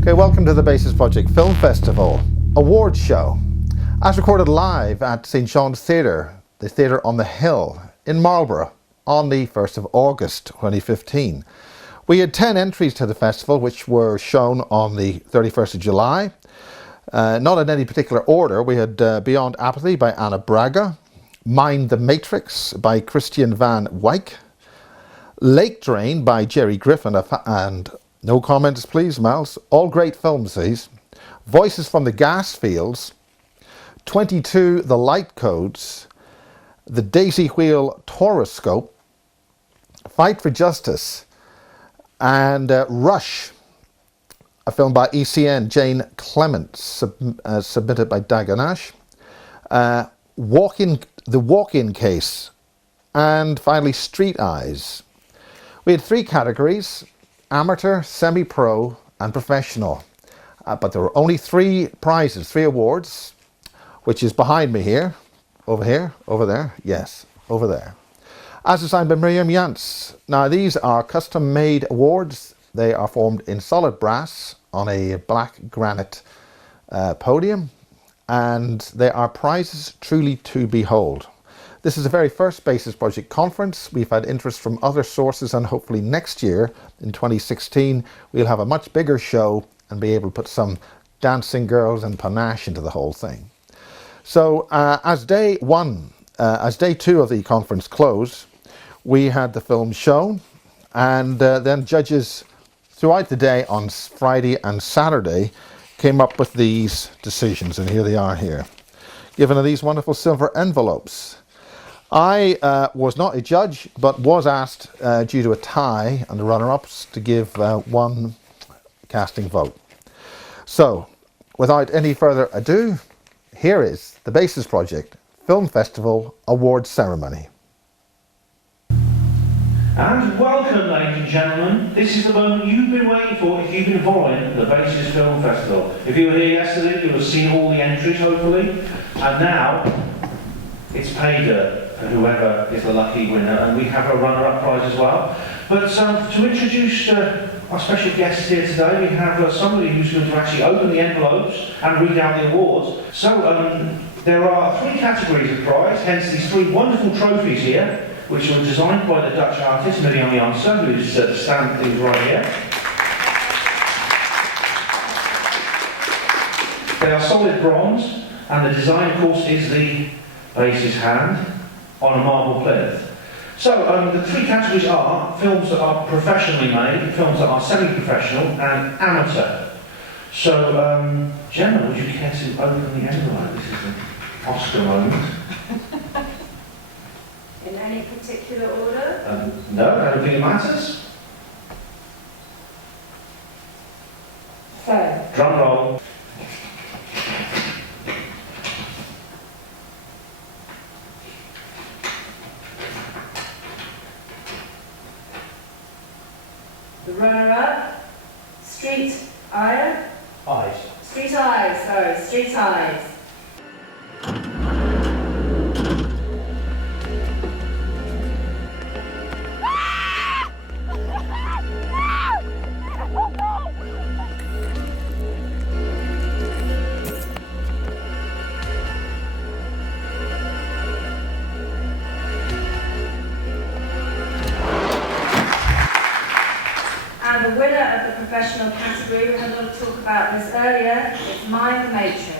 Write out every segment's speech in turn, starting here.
Okay, welcome to the Basis Project Film Festival Awards Show. As recorded live at St. John's Theatre, the theatre on the hill in Marlborough on the 1st of August 2015. We had 10 entries to the festival which were shown on the 31st of July. Not in any particular order. We had Beyond Apathy by Anna Braga, Mind the Matrix by Christian van Wyk, Lake Drain by Jerry Griffin, and no comments please, Miles. All great films these. Voices from the Gas Fields, 22 The Light Codes, The Daisy Wheel Toroscope, Fight for Justice, and Rush, a film by ECN Jane Clement, submitted by Daganash, The Walk-In Case, and finally Street Eyes. We had 3 categories: amateur, semi-pro and professional. But there were only 3 prizes, 3 awards, which is behind me here, over there, yes, over there. As designed by Mirjam Janse. Now these are custom-made awards. They are formed in solid brass on a black granite podium, and they are prizes truly to behold. This is the very first Basis Project conference. We've had interest from other sources, and hopefully next year, in 2016, we'll have a much bigger show and be able to put some dancing girls and panache into the whole thing. So as day 2 of the conference closed, we had the film shown, and then judges throughout the day on Friday and Saturday came up with these decisions, and here they are here, given these wonderful silver envelopes. I was not a judge, but was asked, due to a tie and the runner-ups, to give one casting vote. So, without any further ado, here is the Basis Project Film Festival Awards Ceremony. And welcome, ladies and gentlemen. This is the moment you've been waiting for if you've been following the Basis Film Festival. If you were here yesterday, you will have seen all the entries, hopefully. And now, it's pay dirt for whoever is the lucky winner, and we have a runner-up prize as well. But to introduce our special guests here today, we have somebody who's going to actually open the envelopes and read out the awards. So there are 3 categories of prize, hence these 3 wonderful trophies here, which were designed by the Dutch artist Mirjam Janse, who's standing things right here. They are solid bronze, and the design, of course, is the Basis hand on a marble plinth. So the 3 categories are films that are professionally made, films that are semi-professional, and amateur. So, Gemma, would you care to open the envelope? This is the Oscar moment. In any particular order? No, I don't think it matters. So. Drum roll. The runner-up, Street Eyes. Street Eyes. And the winner of the professional category, we had a lot of talk about this earlier, is Mind the Matrix.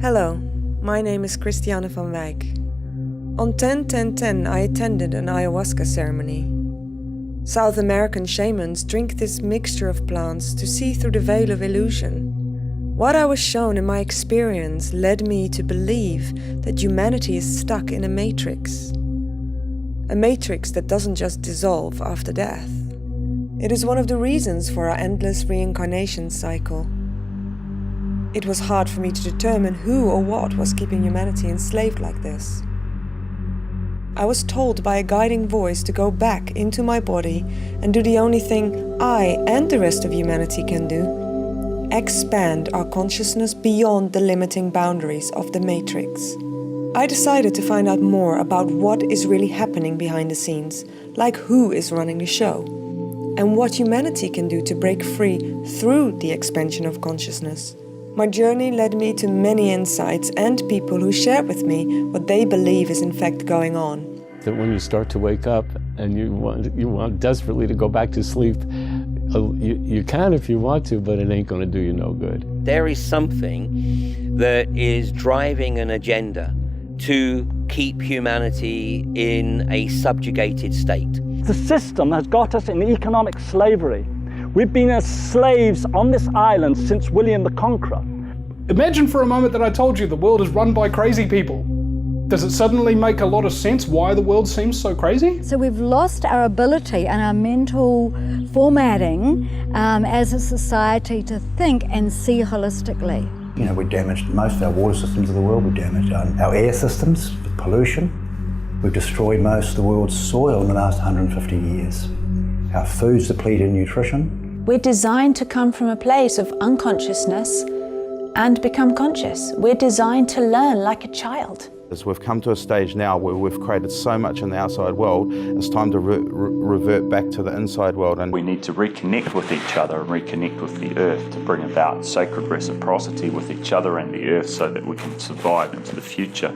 Hello, my name is Christiane van Wyk. On 10-10-10 I attended an ayahuasca ceremony. South American shamans drink this mixture of plants to see through the veil of illusion. What I was shown in my experience led me to believe that humanity is stuck in a matrix. A matrix that doesn't just dissolve after death. It is one of the reasons for our endless reincarnation cycle. It was hard for me to determine who or what was keeping humanity enslaved like this. I was told by a guiding voice to go back into my body and do the only thing I and the rest of humanity can do: expand our consciousness beyond the limiting boundaries of the Matrix. I decided to find out more about what is really happening behind the scenes, like who is running the show, and what humanity can do to break free through the expansion of consciousness. My journey led me to many insights and people who shared with me what they believe is in fact going on. That when you start to wake up and you want desperately to go back to sleep, you can if you want to, but it ain't going to do you no good. There is something that is driving an agenda to keep humanity in a subjugated state. The system has got us in economic slavery. We've been as slaves on this island since William the Conqueror. Imagine for a moment that I told you the world is run by crazy people. Does it suddenly make a lot of sense why the world seems so crazy? So we've lost our ability and our mental formatting as a society to think and see holistically. You know, we damaged most of our water systems of the world. We damaged our air systems with pollution. We've destroyed most of the world's soil in the last 150 years. Our food's depleted in nutrition. We're designed to come from a place of unconsciousness and become conscious. We're designed to learn like a child. As we've come to a stage now where we've created so much in the outside world, it's time to revert back to the inside world. And we need to reconnect with each other and reconnect with the earth to bring about sacred reciprocity with each other and the earth so that we can survive into the future.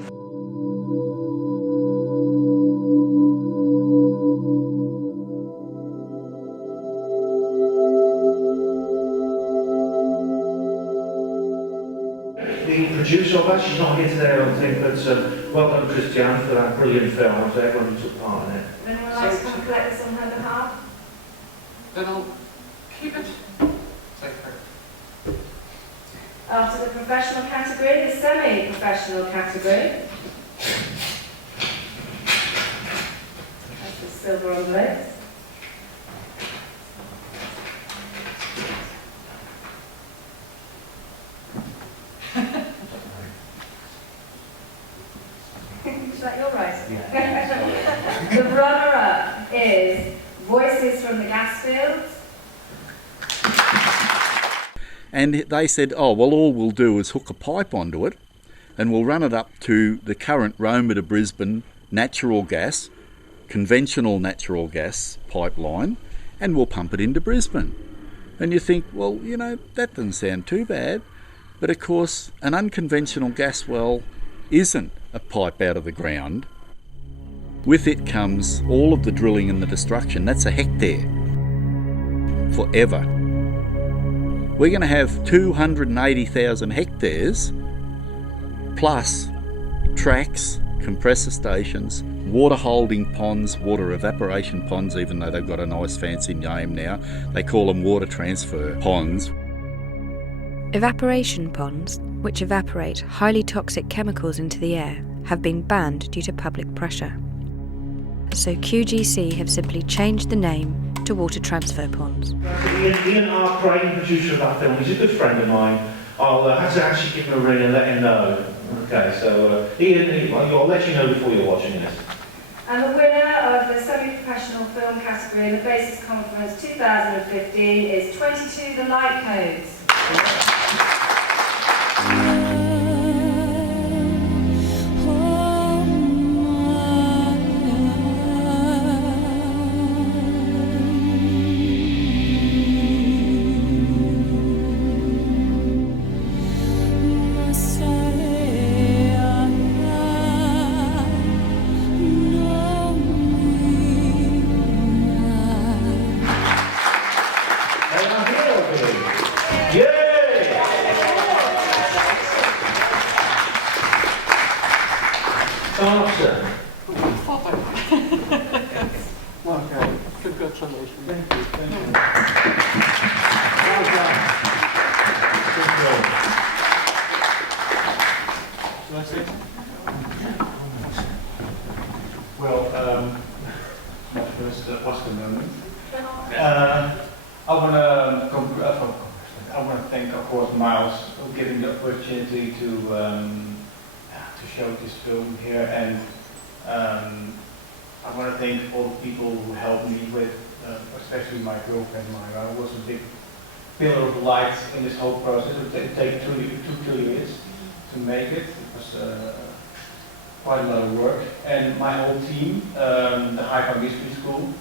The producer of that, she's not here today, I don't think, but well done, Christiane, for that brilliant film, and to everyone who took part in it. Would anyone like to come collect this on her behalf? Then I'll keep it. Take her. After the professional category, the semi-professional category. That's the silver envelopes. Is that your right? Yeah. The runner-up is Voices from the Gas Fields. And they said, oh, well, all we'll do is hook a pipe onto it and we'll run it up to the current Roma to Brisbane natural gas, conventional natural gas pipeline, and we'll pump it into Brisbane. And you think, well, you know, that doesn't sound too bad. But of course, an unconventional gas well isn't a pipe out of the ground. With it comes all of the drilling and the destruction. That's a hectare. Forever. We're going to have 280,000 hectares plus tracks, compressor stations, water holding ponds, water evaporation ponds, even though they've got a nice fancy name now. They call them water transfer ponds. Evaporation ponds, which evaporate highly toxic chemicals into the air, have been banned due to public pressure. So QGC have simply changed the name to water transfer ponds. Ian R. Crane, producer of that film, he's a good friend of mine. I'll have to actually give him a ring and let him know. Okay, so Ian, I'll let you know before you're watching this. And the winner of the semi-professional film category in the Basis Conference 2015 is 22 The Light Codes. Okay, congratulations. Thank you. Well, first, what's the moment? I want to thank, of course, Miles for giving the opportunity to show this film here, and I want to thank all the people who helped me with, especially my girlfriend Maya, who was a big pillar of light in this whole process. It took 2 years to make it. It was quite a lot of work. And my whole team, the High History School,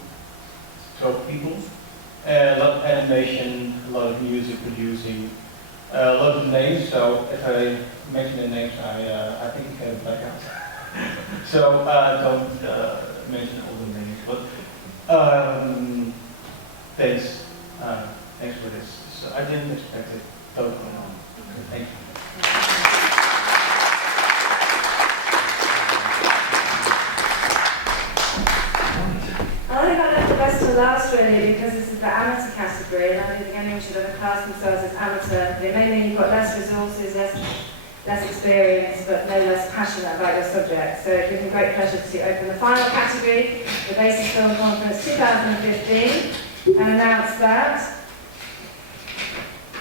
12 people, a lot of animation, a lot of music producing, a lot of names. So if I mention the names, I think you can back out. So don't mention all the names, but thanks for this. So I didn't expect it totally on. Thank you. I think I left the best to last really because this is the amateur category and I don't think anyone should ever class themselves as amateur. It may mean you've got less resources, less experience, but no less passionate about your subject. So it gives me great pleasure to open the final category, the Basis Film Conference 2015, and announce that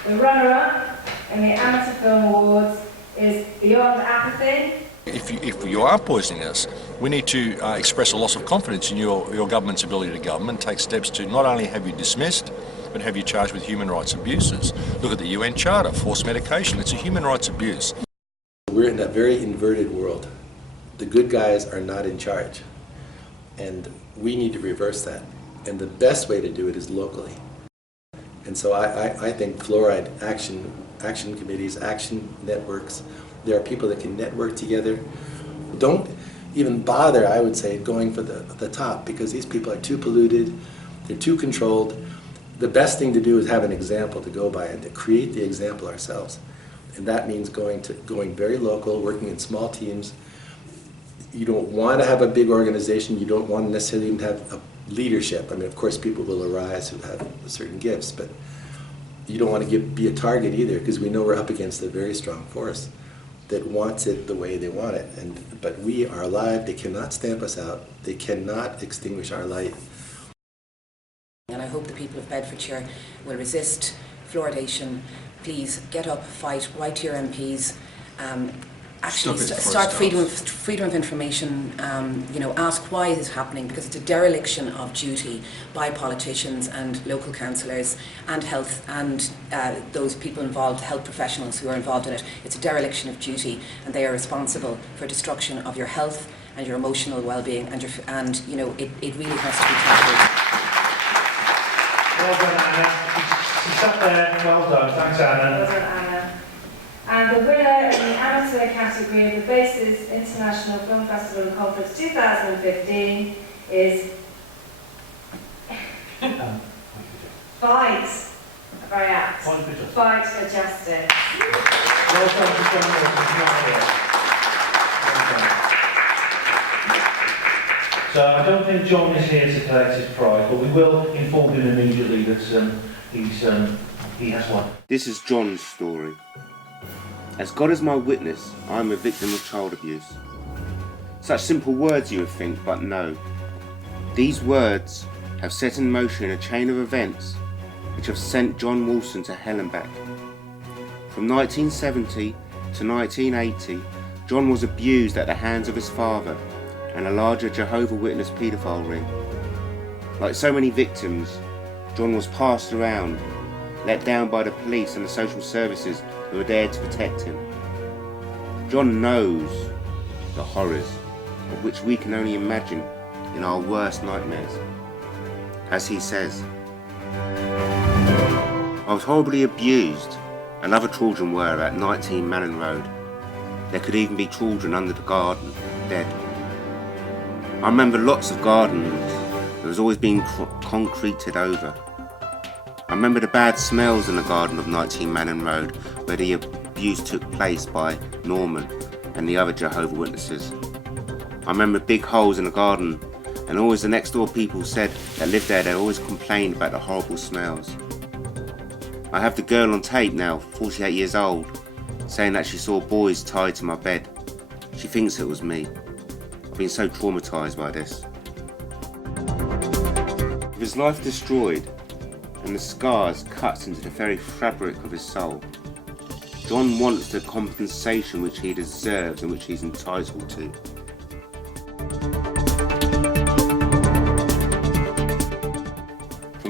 the runner-up in the Amateur Film Awards is Beyond Apathy. If you are poisoning us, we need to express a loss of confidence in your government's ability to govern and take steps to not only have you dismissed, but have you charged with human rights abuses. Look at the UN Charter, forced medication, it's a human rights abuse. We're in a very inverted world. The good guys are not in charge. And we need to reverse that. And the best way to do it is locally. And so I think fluoride action committees, action networks, there are people that can network together. Don't even bother, I would say, going for the top because these people are too polluted, they're too controlled. The best thing to do is have an example to go by and to create the example ourselves. And that means going very local, working in small teams. You don't want to have a big organization, you don't want to necessarily even have a leadership. I mean, of course, people will arise who have certain gifts, but you don't want to be a target either because we know we're up against a very strong force that wants it the way they want it. But we are alive, they cannot stamp us out, they cannot extinguish our light. And I hope the people of Bedfordshire will resist fluoridation. Please get up, fight, write to your MPs, actually start freedom of information, ask why it is happening because it's a dereliction of duty by politicians and local councillors and health and those people involved, health professionals who are involved in it. It's a dereliction of duty and they are responsible for destruction of your health and your emotional well-being and it really has to be tackled. Well done, Anna. You sat there. Well done. Thanks, Anna. Well done, Anna. And the winner in the amateur category of the Basis International Film Festival and Conference 2015 is Fight. Very apt. Fight for Justice. Welcome to John. So I don't think John is here to collect his prize, but we will inform him immediately that he has one. This is John's story. As God is my witness, I am a victim of child abuse. Such simple words you would think, but no. These words have set in motion a chain of events which have sent John Wilson to hell and back. From 1970 to 1980, John was abused at the hands of his father and a larger Jehovah's Witness paedophile ring. Like so many victims, John was passed around, let down by the police and the social services who were there to protect him. John knows the horrors of which we can only imagine in our worst nightmares. As he says, I was horribly abused, and other children were at 19 Manning Road. There could even be children under the garden, dead. I remember lots of gardens that was always being concreted over. I remember the bad smells in the garden of 19 Manning Road where the abuse took place by Norman and the other Jehovah's Witnesses. I remember big holes in the garden, and always the next door people said that lived there, they always complained about the horrible smells. I have the girl on tape now, 48 years old, saying that she saw boys tied to my bed. She thinks it was me. I've been so traumatised by this. With his life destroyed and the scars cut into the very fabric of his soul, John wants the compensation which he deserves and which he's entitled to.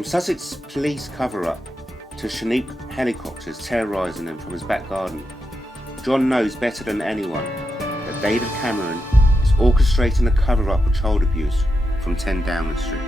From Sussex police cover-up to Chinook helicopters terrorising them from his back garden, John knows better than anyone that David Cameron is orchestrating a cover-up of child abuse from 10 Downing Street.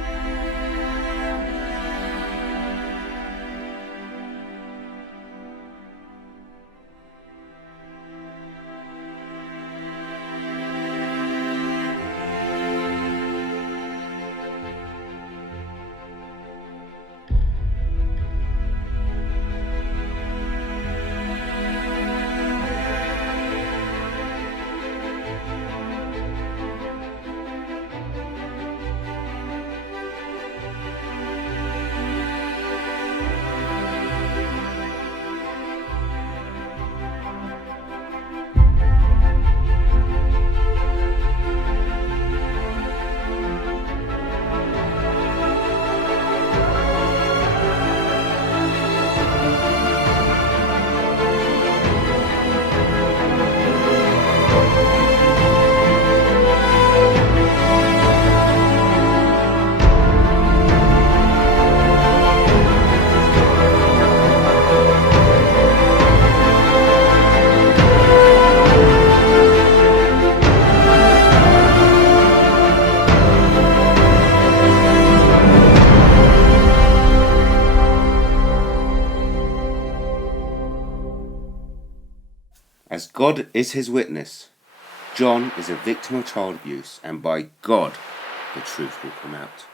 As God is his witness, John is a victim of child abuse, and by God, the truth will come out.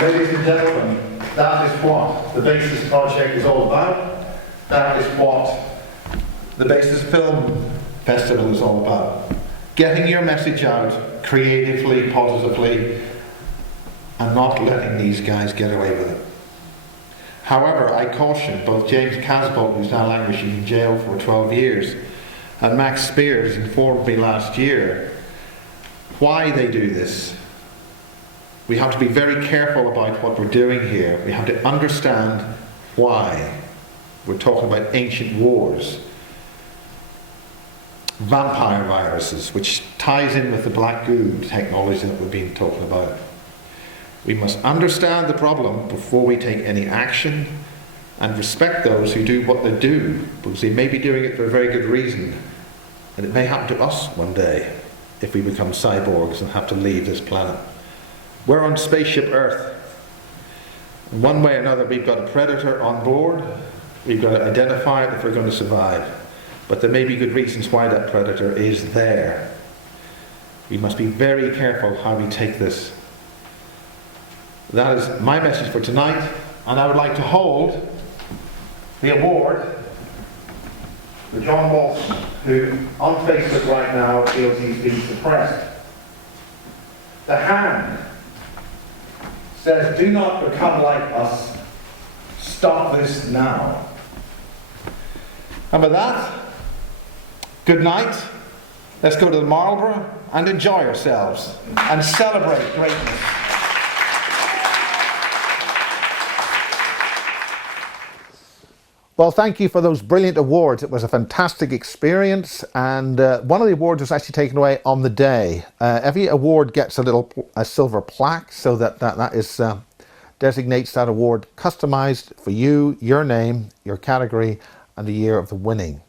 Ladies and gentlemen, that is what the Basis Project is all about. That is what the Basis Film Festival is all about. Getting your message out creatively, positively, and not letting these guys get away with it. However, I caution both James Casbolt, who's now languishing in jail for 12 years, and Max Spears informed me last year why they do this. We have to be very careful about what we're doing here. We have to understand why. We're talking about ancient wars, vampire viruses, which ties in with the black goo technology that we've been talking about. We must understand the problem before we take any action, and respect those who do what they do, because they may be doing it for a very good reason, and it may happen to us one day if we become cyborgs and have to leave this planet. We're on spaceship Earth. In one way or another, we've got a predator on board. We've got to identify it if we're going to survive. But there may be good reasons why that predator is there. We must be very careful how we take this. That is my message for tonight, and I would like to hold the award for John Walsh, who on Facebook right now feels he's been suppressed. The hand says, "Do not become like us. Stop this now." And with that, good night. Let's go to the Marlborough and enjoy ourselves and celebrate greatness. Well, thank you for those brilliant awards. It was a fantastic experience, and one of the awards was actually taken away on the day. Every award gets a silver plaque, so that is designates that award customized for you, your name, your category, and the year of the winning.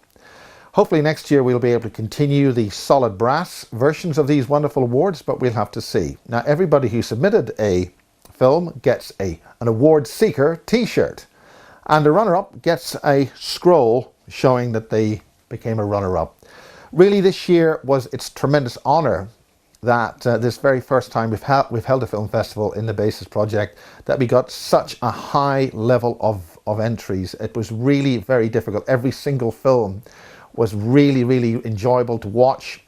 Hopefully next year we'll be able to continue the solid brass versions of these wonderful awards, but we'll have to see. Now, everybody who submitted a film gets an award seeker t-shirt. And the runner-up gets a scroll showing that they became a runner-up. Really, this year was its tremendous honour that this very first time we've held a film festival in the BASIS project, that we got such a high level of entries. It was really very difficult. Every single film was really, really enjoyable to watch.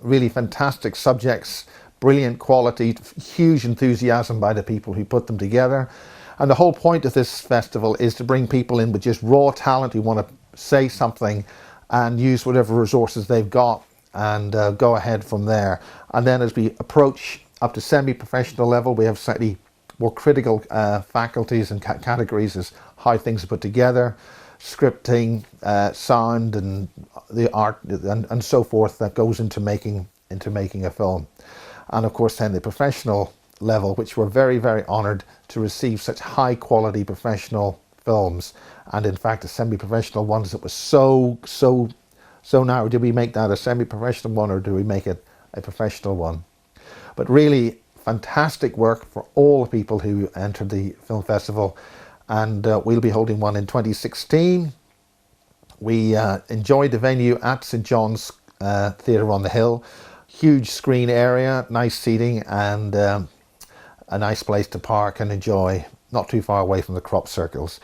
Really fantastic subjects, brilliant quality, huge enthusiasm by the people who put them together. And the whole point of this festival is to bring people in with just raw talent who want to say something and use whatever resources they've got and go ahead from there. And then as we approach up to semi-professional level, we have slightly more critical faculties and categories as how things are put together, scripting, sound, and the art and so forth that goes into making a film. And of course then the professional level, which we're very, very honoured to receive such high quality professional films, and in fact the semi-professional ones that was so narrow. Did we make that a semi-professional one or do we make it a professional one? But really fantastic work for all the people who entered the film festival, and we'll be holding one in 2016. We enjoyed the venue at St John's Theatre on the Hill. Huge screen area, nice seating, and a nice place to park and enjoy, not too far away from the crop circles.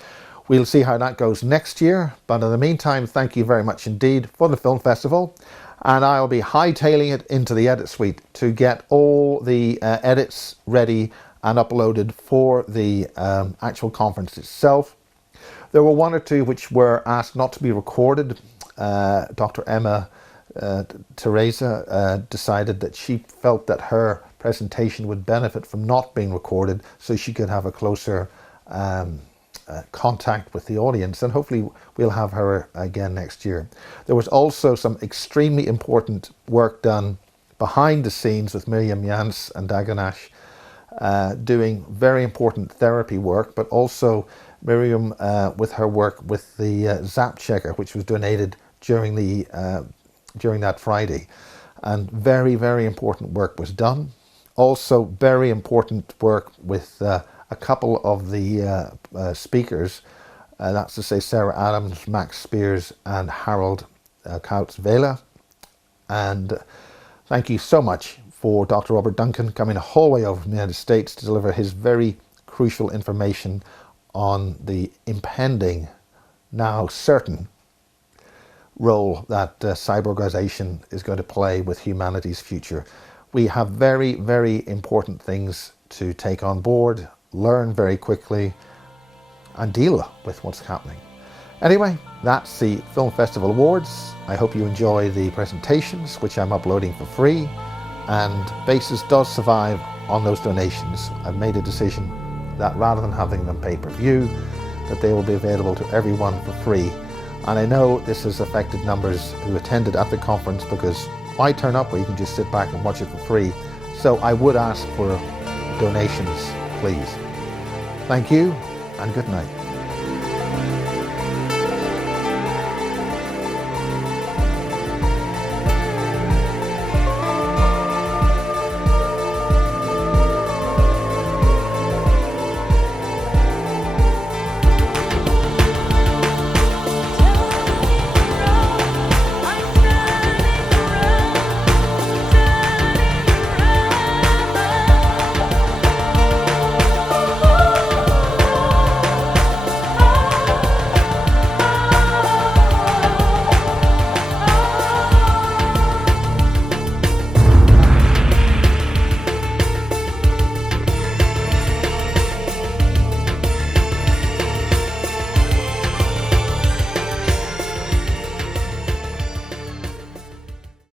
We'll see how that goes next year, but in the meantime, thank you very much indeed for the film festival, and I'll be hightailing it into the edit suite to get all the edits ready and uploaded for the actual conference itself. There were one or two which were asked not to be recorded. Dr. Emma Teresa decided that she felt that her presentation would benefit from not being recorded, so she could have a closer contact with the audience, and hopefully we'll have her again next year. There was also some extremely important work done behind the scenes with Mirjam Janse and Dagonash, doing very important therapy work, but also Mirjam with her work with the Zap Checker, which was donated during that Friday, and very, very important work was done. Also very important work with a couple of the speakers, that's to say Sarah Adams, Max Spears and Harold Couts-Vela. And thank you so much for Dr. Robert Duncan coming a whole way over from the United States to deliver his very crucial information on the impending, now certain, role that cyborgization is going to play with humanity's future. We have very, very important things to take on board, learn very quickly, and deal with what's happening. Anyway, that's the Film Festival Awards. I hope you enjoy the presentations, which I'm uploading for free, and BASIS does survive on those donations. I've made a decision that rather than having them pay-per-view, that they will be available to everyone for free. And I know this has affected numbers who attended at the conference, because why turn up where you can just sit back and watch it for free? So I would ask for donations, please. Thank you and good night.